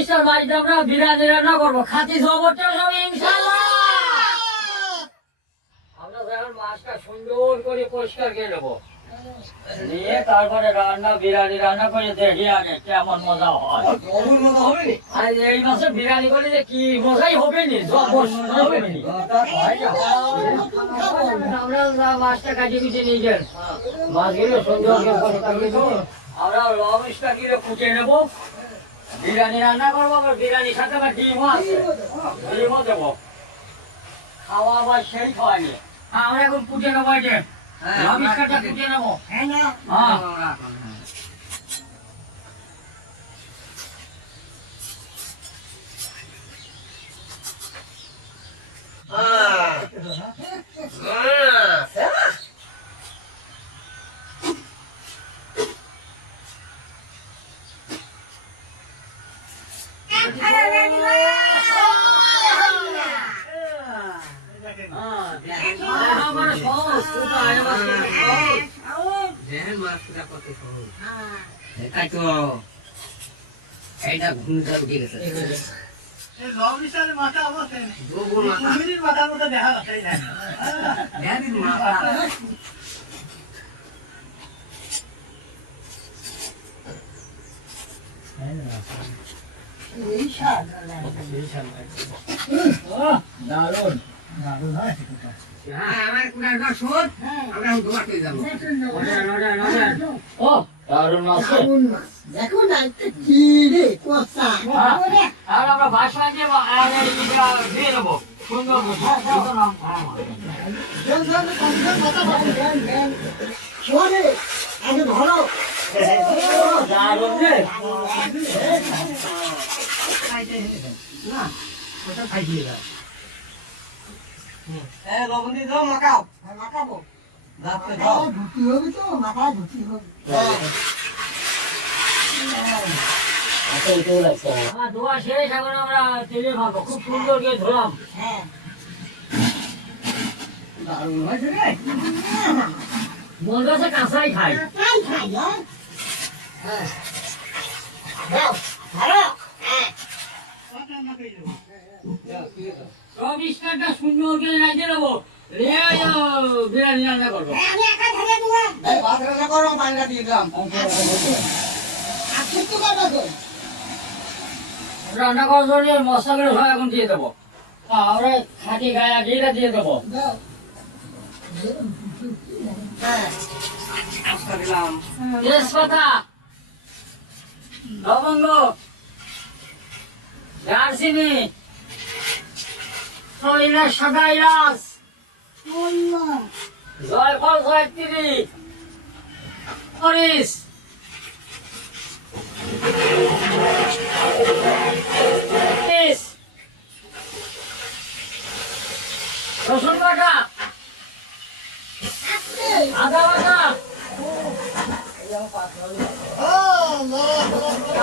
Mister বাড়িতে আমরা বিরিয়ানি রান্না করবো, খাতি জবরটা সব ইনশাআল্লাহ। আমরা এখন মাছটা সুন্দর করে পরিষ্কার করে নেবো, নিয়ে তারপরে বিরিয়ানি রান্না করে দেখি আগে কেমন মজা হয়। আর এই মাসে বিরিয়ানি করে যে কি মজাই হবে নি, আমরা মাছটা কাটিয়ে কুচিয়ে নিয়ে যান, মাছগুলো সুন্দর আমরা লবণটা গিয়ে কুচে নেবো, বিরিয়ানি রান্না করবো। আবার বিরিয়ানির সাথে আবার ডিমও আছে, ডিমও দেবো। খাওয়া আবার সেই খাওয়াইনি, আমরা এখন কুচে নেবো, এই যে লবণটা কুচে নেবো। দারুন দারুন হয় আমার কোনটা শোধ আমরা দুবার করে যাব। ও দারুন মাছ, দেখো না কি রে কষা, আর আমরা বাসায় যে দিয়ে দেবো সুন্দর শোনে আগে ধরো দারুন রে না ওটা খাই দিয়ে দাও। লবণ দিয়ে দাও, মাখাও। মাখাবো দাঁতে দাও। ধুতি হবে তো, মাথা ধুতি হবে। ধোয়া শেষ, এখন আমরা তেলে ভাবো, খুব সুন্দর করে ধোলাম। হ্যাঁ দারুন হয়েছে রে, মন কাছে কাঁচাই খাই। খাই খাই হ্যাঁ দাও ধরো। হ্যাঁ সব স্টারটা সুন্দর করে রাখতে দেবো, বিরিয়ানি রান্না করবো। আমি একা ধরে দিলাম। এই ভাত রান্না করো, পানিটা দিয়ে দাম। আর কিছু করবে তো রান্না করার জন্য মশলাগুলো সব এখন দিয়ে দেবো, আমরা খাঁটি গায়ে ঘিটা দিয়ে দেবো। দাও। হ্যাঁ আস্তা দিলাম। তেজপাতা, লবঙ্গ, দারচিনি, সাদা এলাচ, জয়ফল, জয়ত্রী, মরিচ, রসুন বাটা, আদা বাটা,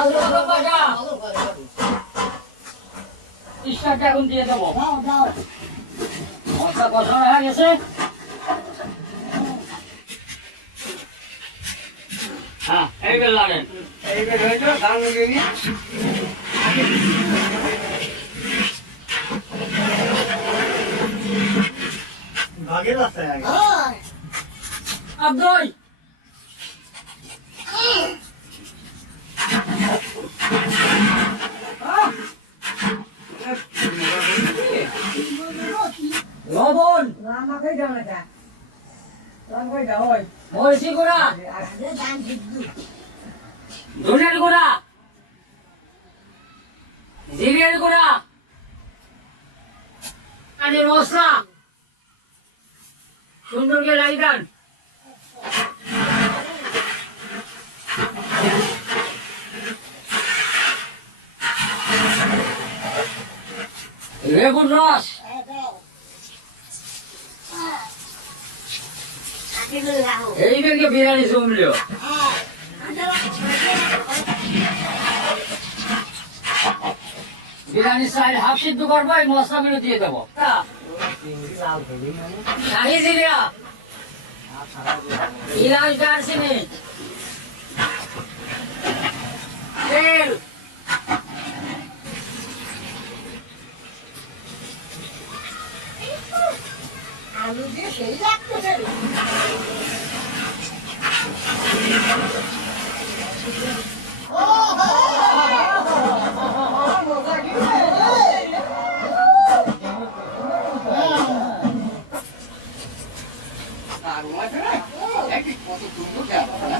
আলু বাটা, স্টারটা এখন দিয়ে দেবো। দাও দাও। মশলা কষানো হয়ে গেছে, হ্যাঁ এইবার লাগেন। এইবার হয়েছে, ধান দিয়ে নি। ভাগের রাস্তায় আগে। হ্যাঁ আব্দুল লবণ, আমাকে দাও না যা। আমাকে দাও ওই। মরিচি গুঁড়া, আরে দান দিদু। ধনের গুঁড়া, জিরের গুঁড়া, কাজের মশলা সুন্দর করে লাগিয়ে দেন। লেবুর রস, এই দিকে বিরিয়ানি জমলো। বিরিয়ানি চাইলে হাফ সিদ্ধ করবো, এই মশলাগুলো দিয়ে দেবো। শাহি জিরা, ইলাচ, দারচিনি, তেল, আলু দিয়ে সেই রাখতে দারুণ আছে রে। দেখি কত সুন্দর দেখো না।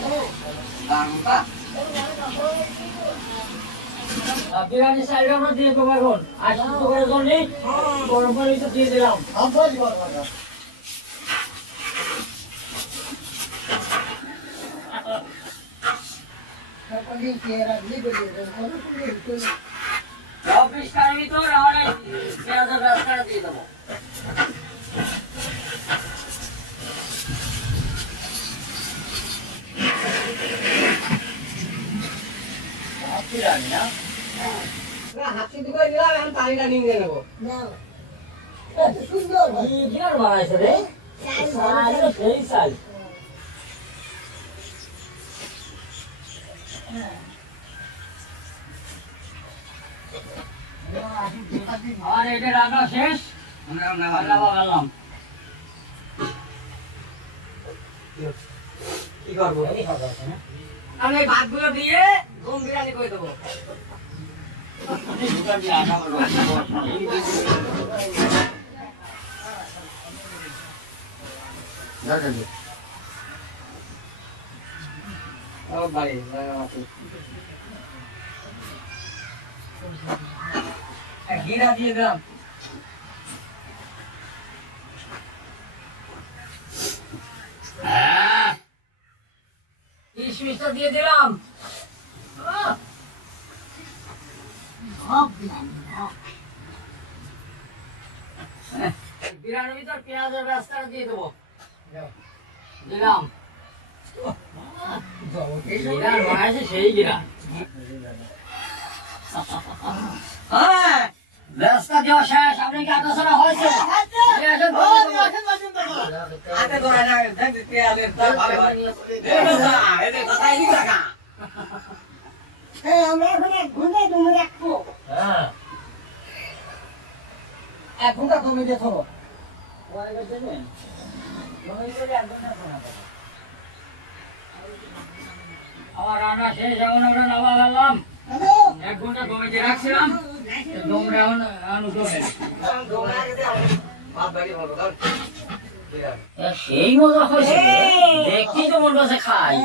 দারুণ তা। বিরিয়ানি চাইলে আমরা দিয়ে দেবো এখন আর শুদ্ধ করে জল নেই গরম পানি তো দিয়ে দিলাম অফিসটার ভিতর আমার পেঁয়াজের রাস্তাটা দিয়ে দেবো বিরিয়ানি না হাতি দিকে দিলাম আমি পানিটা নিয়ে নেবো। সুন্দর কি আর বানাইছে রে সেই সাইজ আর এটা রান্না শেষ রান্না বাগালাম কি করবো? আমি এই ভাতগুলো দিয়ে দম বিরিয়ানি করে দেবো। ও ভাই ঘিরা দিয়ে দিলাম। কিশমিশটা দিয়ে দিলাম বিরিয়ানির ভিতর পেঁয়াজের রাস্তাটা দিয়ে দেবো দিলাম বিরিয়ানি বানাইছে সেই বিরিয়ানি হ্যাঁ রাস্তা দেওয়া শেষ আপনি কি আলোচনা হয়েছে হাতে ধরে না দেখতে পেয়ালের দাম ভালো হয়। এতে কথাই লিখা না। হ্যাঁ আমরা এখন 1 ঘন্টা দমে রাখবো হ্যাঁ 1 ঘন্টা কমে দিয়ে থবো। আমার রান্না শেষ এখন আমরা নামা গেলাম 1 ঘন্টা কমিয়ে রাখছিলাম তোমরা এখন দমে ভাত বাড়ি ভালো দাও। সেই মজা হয়েছে দেখি তো মন কাছে খাই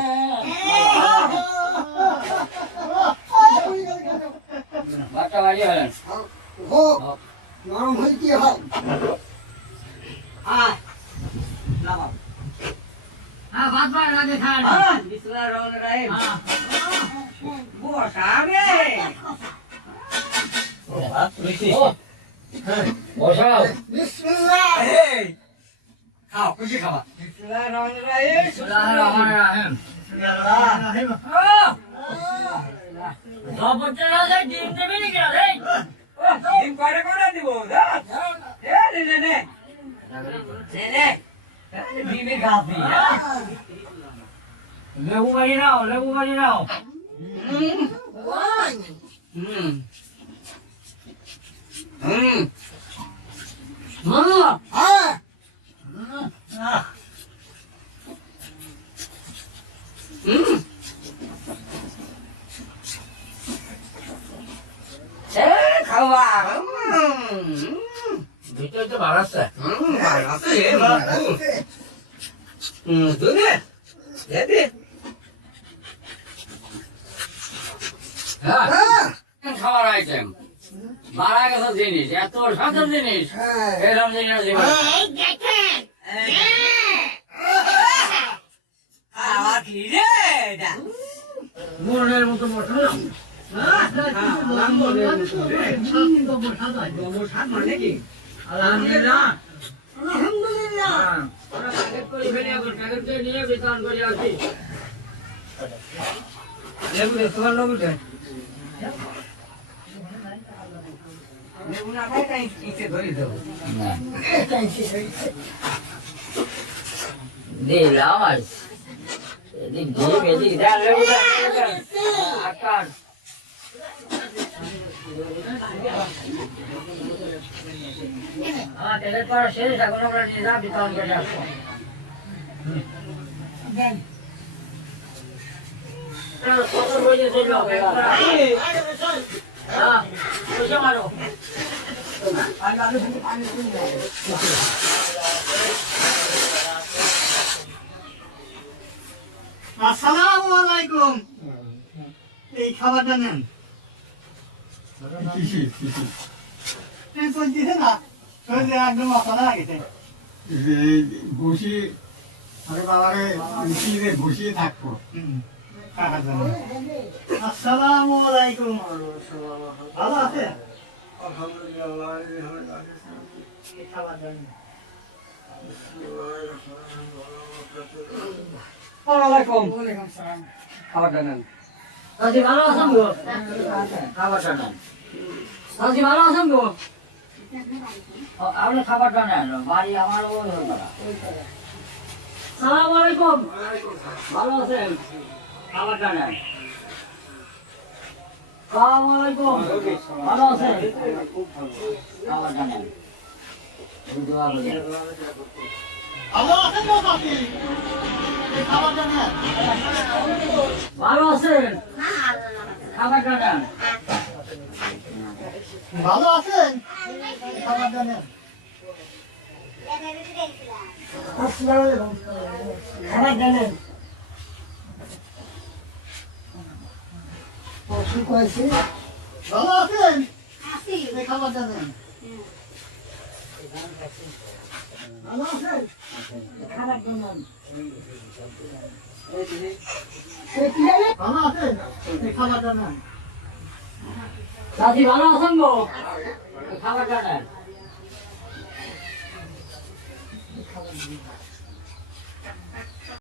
বাচ্চা বাড়ি হলেন হোক নরম হয়ে কি হয় হ্যাঁ না বাবা। হ্যাঁ ভাত বাড়ি লাগে খান বিসমিল্লাহির রহমানির রহিম। হ্যাঁ। বসা রে। ও, বসাও বিসমিল্লাহ এই, খাও খুশি খাবা। বিসমিল্লাহির রহমানির রহিম। বিসমিল্লাহির রহমানির রহিম। জবরদস্ত রাজা ডিম দেবে নাকি রে ডিম কয়টা করে দিব? এ নে নে নে। নে নে। ডিমের গাছ নেই। লেবু বাড়ি নাও লেবু বাড়ি নাও হুম হুম হ্যাঁ খাওয়া। ভিতরে তো বাড়াচ্ছে আছে দুধে এতে হ্যাঁ খাবার আইটেম মারা গেছে জিনিস এত সাধারণ জিনিস এরকম জিনিস জীবন এই দেখেন খাওয়া কি রে এটা? মনের মতো মশলা মানে কি? আলহামদুলিল্লাহ। আলহামদুলিল্লাহ নিয়ে বিতরণ করে আসি লেবু দে, তোমার লেবু দে। লেবু না খাই তাই ইচ্ছে ধরে দেবো। দিলাম আজ এদিক ডিম এদিক দেন লেবু দেন আকার হ্যাঁ তেলের পর শেষ এখন আমরা নিজেরা বিতরণ করে আসবো কত রয়েছে চলবে হ্যাঁ পয়সা মারো আসসালামু আলাইকুম এই খাবারটা নেন টেনশন দিছে না শরীরে একদম মশলা লাগেছে বসি আরে বাবারে উঠিয়ে বসিয়ে থাকবো খাবার জন্য আসসালামু আলাইকুম ভালো আছে এই খাবার জন্য ওয়ালাইকুম খাবারটা নেন সাজি ভালো আছেন গো খাবারটা নেন সাজি ভালো আছেন গো আপনি খাবারটা নেন বাড়ি আমার ওই সালাম আলাইকুম ভালো আছেন খাবারটা নেন সালাম আলাইকুম ভালো আছেন খাবারটা নেন ভালো আছেন তো বাকি এই খাবারটা নেন ভালো আছেন খাবারটা নেন ভালো আছেন এই খাবারটা নেন খাবারটা নেন ভালো আছেন এই খাবারটা নেন ভালো আছেন খাবারটা নেন ভালো আছেন এই খাবারটা নেন সাজি ভালো আছেন গো খাবারটা নেন